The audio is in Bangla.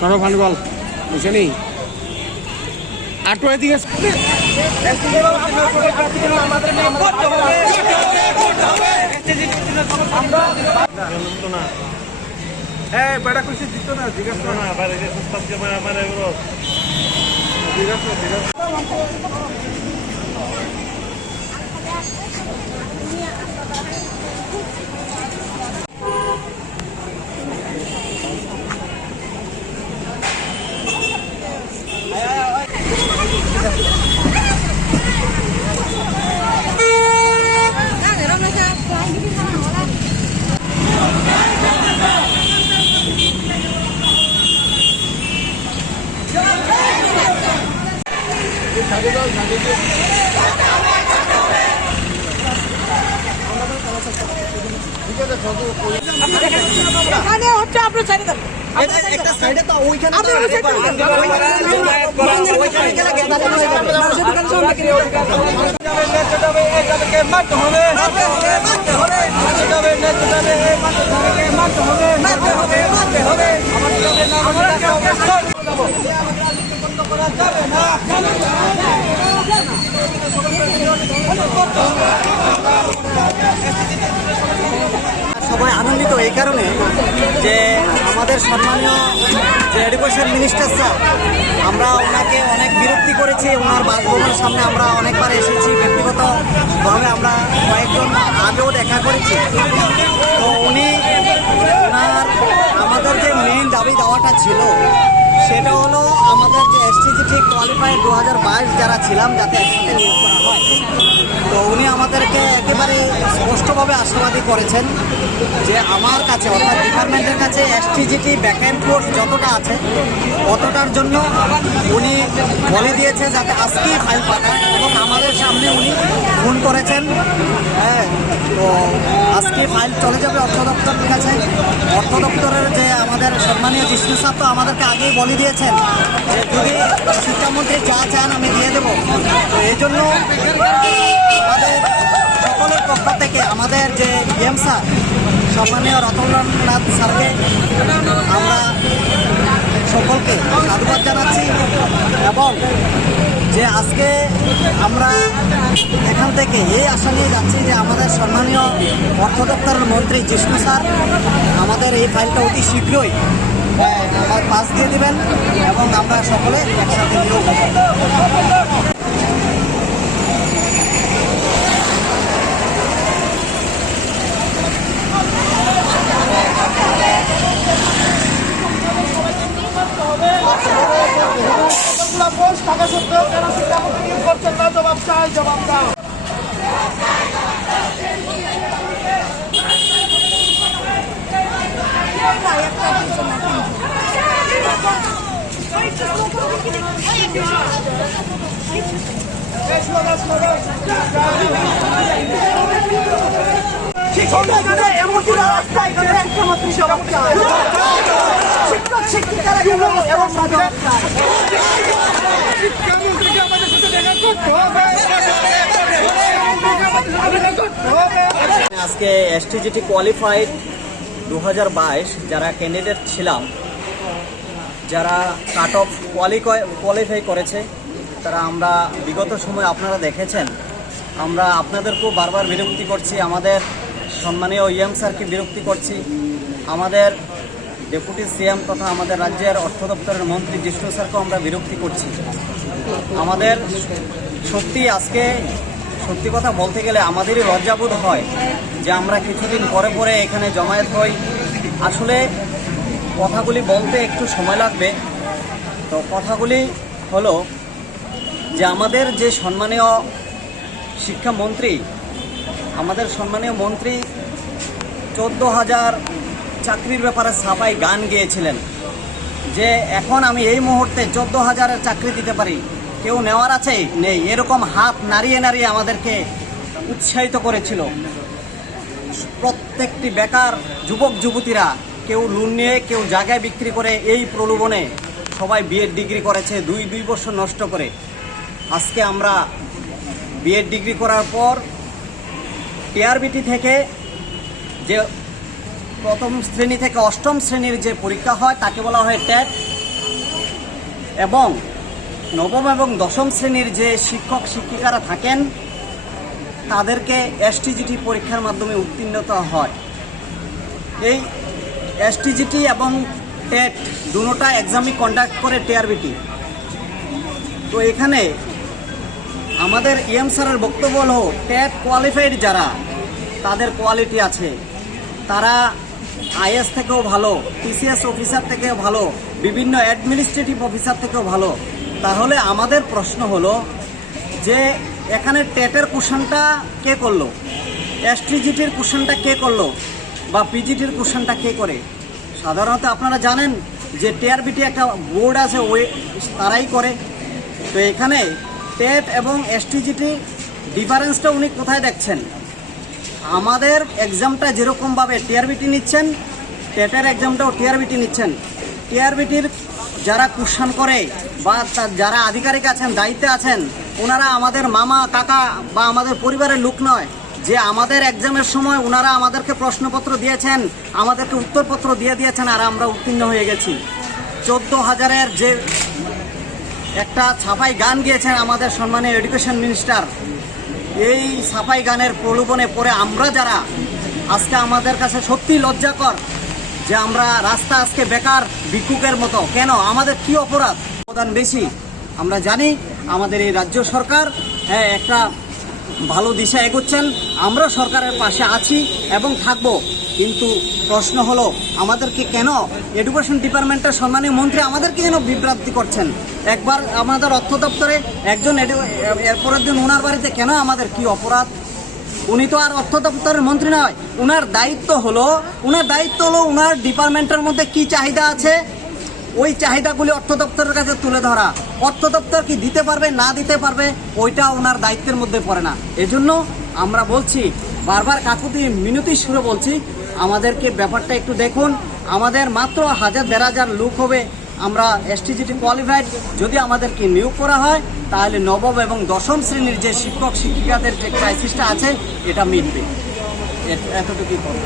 সরো ফানগল বুঝছেনি আটো এদিকে হ্যাঁ বেটা খুশি দিত না জিজ্ঞাসা না আবার এই সস্তাকে আমার এগুলো জিজ্ঞাসা এখানে হচ্ছে আপনার সাইডে দেন একটা সাইডে তো ওইখানে তো ওইখানে গেলে গেদালে হয়ে যাবে মানুষের দোকানে সামনে কি নেচে যাবে এটাকে মারতে হবে মারতে হবে মারতে হবে নেচে যাবে এই মারতে হবে মারতে হবে মারতে হবে আমার যাবে না আমরা কাউকে সর দেব বন্ধ করা যাবে না সবাই আনন্দিত এই কারণে যে আমাদের সম্মানীয় যে এডুকেশন মিনিস্টার স্যার আমরা ওনাকে অনেক বিরক্তি করেছি ওনার বাসভবনের সামনে আমরা অনেকবার এসেছি ব্যক্তিগতভাবে আমরা কয়েকজন আগেও দেখা করেছি তো উনি ওনার আমাদের যে মেইন দাবি দেওয়াটা ছিল সেটা হলো আমাদের যে এসটিজিটি কোয়ালিফাইড 2022 যারা ছিলাম যাতে একসাথে নিয়োগ করা হয় তো উনি আমাদেরকে একেবারে স্পষ্টভাবে আশাবাদী করেছেন যে আমার কাছে অর্থাৎ ডিপার্টমেন্টের কাছে এসটিজিটি ব্যাকএন্ড কোর্স যতটা আছে ততটার জন্য উনি বলে দিয়েছে যাতে আজকেই ফাইল পাঠায় এবং আমাদের সামনে উনি ফোন করেছেন হ্যাঁ তো আজকে ফাইল চলে যাবে অর্থ দপ্তরের কাছে অর্থ দপ্তরের যে আমাদের সম্মানীয় জিষ্ণু স্যার তো আমাদেরকে আগেই বলে দিয়েছেন যে যদি শিক্ষামন্ত্রী যা চান আমি দিয়ে দেবো তো এই জন্য আমাদের সকলের পক্ষ থেকে আমাদের যে ইএম স্যার সম্মানীয় রতনলাল স্যারকে আমরা সকলকে সাধুবাদ জানাচ্ছি এবং যে আজকে আমরা এখান থেকে এই আশা নিয়ে যাচ্ছি যে আমাদের সম্মানীয় অর্থ দপ্তরের মন্ত্রী জিষ্ণু স্যার আমাদের এই ফাইলটা অতি শীঘ্রই আমার পাস দিয়ে দেবেন এবং আমরা সকলে একসাথে নিয়োগ টাকা সত্ত্বেও কেন শিক্ষামন্ত্রী নিয়োগ করছেন না জবাব চাই জবাব দাও এমনকি রাস্তায় শিক্ষামন্ত্রী জবাব চায় শিক্ষক শিক্ষিকারা এবং আজকে এসটিজিটি কোয়ালিফাইড 2022 যারা ক্যান্ডিডেট ছিলাম যারা কাট অফ কোয়ালিফাই করেছে তারা আমরা বিগত সময় আপনারা দেখেছেন আমরা আপনাদেরকেও বারবার বিরক্তি করছি আমাদের সম্মানীয় ইএম স্যারকে বিরক্তি করছি আমাদের ডেপুটি সিএম তথা আমাদের রাজ্যের অর্থ দপ্তরের মন্ত্রী জিষ্ণু স্যারকেও আমরা বিরক্তি করছি আমাদের সত্যি আজকে সত্যি কথা বলতে গেলে আমাদেরই লজ্জাবোধ হয় যে আমরা কিছুদিন পরে পরে এখানে জমায়েত হই আসলে কথাগুলি বলতে একটু সময় লাগবে তো কথাগুলি হলো যে আমাদের যে সম্মানীয় শিক্ষামন্ত্রী আমাদের সম্মানীয় মন্ত্রী 14,000 চাকরির ব্যাপারে ছাপাই গান গেয়েছিলেন যে এখন আমি এই মুহূর্তে 14,000-এর চাকরি দিতে পারি কেউ নেওয়ার আছে নেই এরকম হাত নাড়িয়ে নাড়িয়ে আমাদেরকে উৎসাহিত করেছিল প্রত্যেকটি বেকার যুবক যুবতীরা কেউ লোন নিয়ে কেউ জায়গায় বিক্রি করে এই প্রলোভনে সবাই বিএড ডিগ্রি করেছে দুই বছর নষ্ট করে আজকে আমরা বিএড ডিগ্রি করার পর টিআরবিটি থেকে যে প্রথম শ্রেণী থেকে অষ্টম শ্রেণীর যে পরীক্ষা হয় তাকে বলা হয় টেট এবং নবম এবং দশম শ্রেণীর যে শিক্ষক শিক্ষিকারা থাকেন তাদেরকে এসটিজিটি পরীক্ষার মাধ্যমে উত্তীর্ণতা হয়। এই এসটিজিটি এবং টেট দুটোটা এক্সামই কন্ডাক্ট করে টিআরবিটি। তো এখানে আমাদের ইএম স্যারের বক্তব্য হলো টেট কোয়ালিফাইড যারা, তাদের কোয়ালিটি আছে, তারা আইএস থেকেও ভালো, টিসিএস অফিসার থেকেও ভালো, বিভিন্ন অ্যাডমিনিস্ট্রেটিভ অফিসার থেকেও ভালো। তাহলে আমাদের প্রশ্ন হলো যে এখানে টেটের কোশ্চেনটা কে করলো, এসটিজিটির কোশ্চেনটা কে করলো, বা পিজিটির কোশ্চেনটা কে করে? সাধারণত আপনারা জানেন যে টিআরবিটি একটা বোর্ড আছে, ওই তারাই করে। তো এখানে টেট এবং এসটিজিটি ডিফারেন্সটা উনি কোথায় দেখছেন? আমাদের এক্সামটা যেরকমভাবে টিআরবিটি নিচ্ছেন, টেটের এক্সামটাও টিআরবিটি নিচ্ছেন। টিআরবিটির যারা কোশ্চেন করে বা যারা আধিকারিক আছেন, দায়িত্বে আছেন, ওনারা আমাদের মামা কাকা বা আমাদের পরিবারের লোক নয় যে আমাদের এক্সামের সময় ওনারা আমাদেরকে প্রশ্নপত্র দিয়েছেন, আমাদেরকে উত্তরপত্র দিয়ে দিয়েছেন আর আমরা উত্তীর্ণ হয়ে গেছি। 14,000-এর যে একটা ছাপাই গান গিয়েছেন আমাদের সম্মানীয় এডুকেশন মিনিস্টার, এই ছাপাই গানের প্রলোভনে পড়ে আমরা যারা, আজকে আমাদের কাছে সত্যি লজ্জাকর যে আমরা রাস্তা আজকে বেকার ভিক্ষুকের মতো। কেন? আমাদের কি অপরাধ? অবদান বেশি। আমরা জানি আমাদের এই রাজ্য সরকার একটা ভালো দিশা এগোচ্ছেন, আমরা সরকারের পাশে আছি এবং থাকব। কিন্তু প্রশ্ন হলো আমাদেরকে কেন এডুকেশন ডিপার্টমেন্টের সম্মানীয় মন্ত্রী আমাদেরকে যেন বিভ্রান্তি করছেন। একবার আমাদের অর্থ দপ্তরে একজন, এরপরের দিন ওনার বাড়িতে কেন? আমাদের কি অপরাধ? উনি তো আর অর্থ দপ্তরের মন্ত্রী নয়। ওনার দায়িত্ব হলো ওনার ডিপার্টমেন্টের মধ্যে কি চাহিদা আছে, ওই চাহিদাগুলি অর্থ দপ্তরের কাছে তুলে ধরা। অর্থ দপ্তর কি দিতে পারবে না দিতে পারবে ওইটা ওনার দায়িত্বের মধ্যে পড়ে না। এজন্য আমরা বলছি, বারবার কাকুতি মিনতি সুরে বলছি, আমাদেরকে ব্যাপারটা একটু দেখুন। আমাদের মাত্র 1,000-1,500 লোক হবে, আমরা এসটিজিটি কোয়ালিফাইড। যদি আমাদেরকে নিয়োগ করা হয় তাহলে নবম এবং দশম শ্রেণীর যে শিক্ষক শিক্ষিকাদের যে ক্রাইসিসটা আছে এটা মিটবে। এতটুকুই কথা।